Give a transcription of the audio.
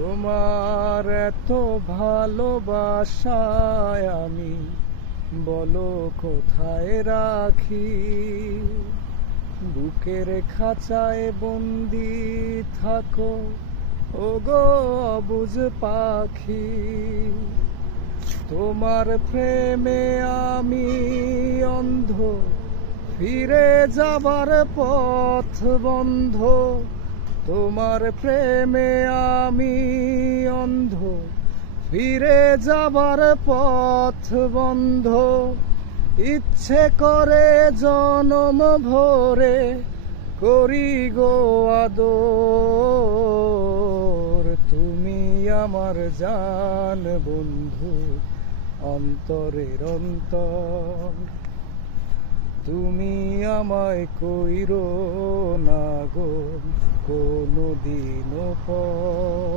তোমার এত ভালোবাসায় আমি বলো কোথায় রাখি। বুকের খাঁচায় বন্দি থাকো ওগো অবুঝ পাখি। তোমার প্রেমে আমি অন্ধ, ফিরে যাবার পথ বন্ধ। তোমার প্রেমে আমি অন্ধ, ফিরে যাবার পথ বন্ধ। ইচ্ছে করে জনম ভরে করি গো আদর। তুমি আমার জান বন্ধু, অন্তরের অন্তর। তুমি আমায় কইরো না গো কোনদিনও পর।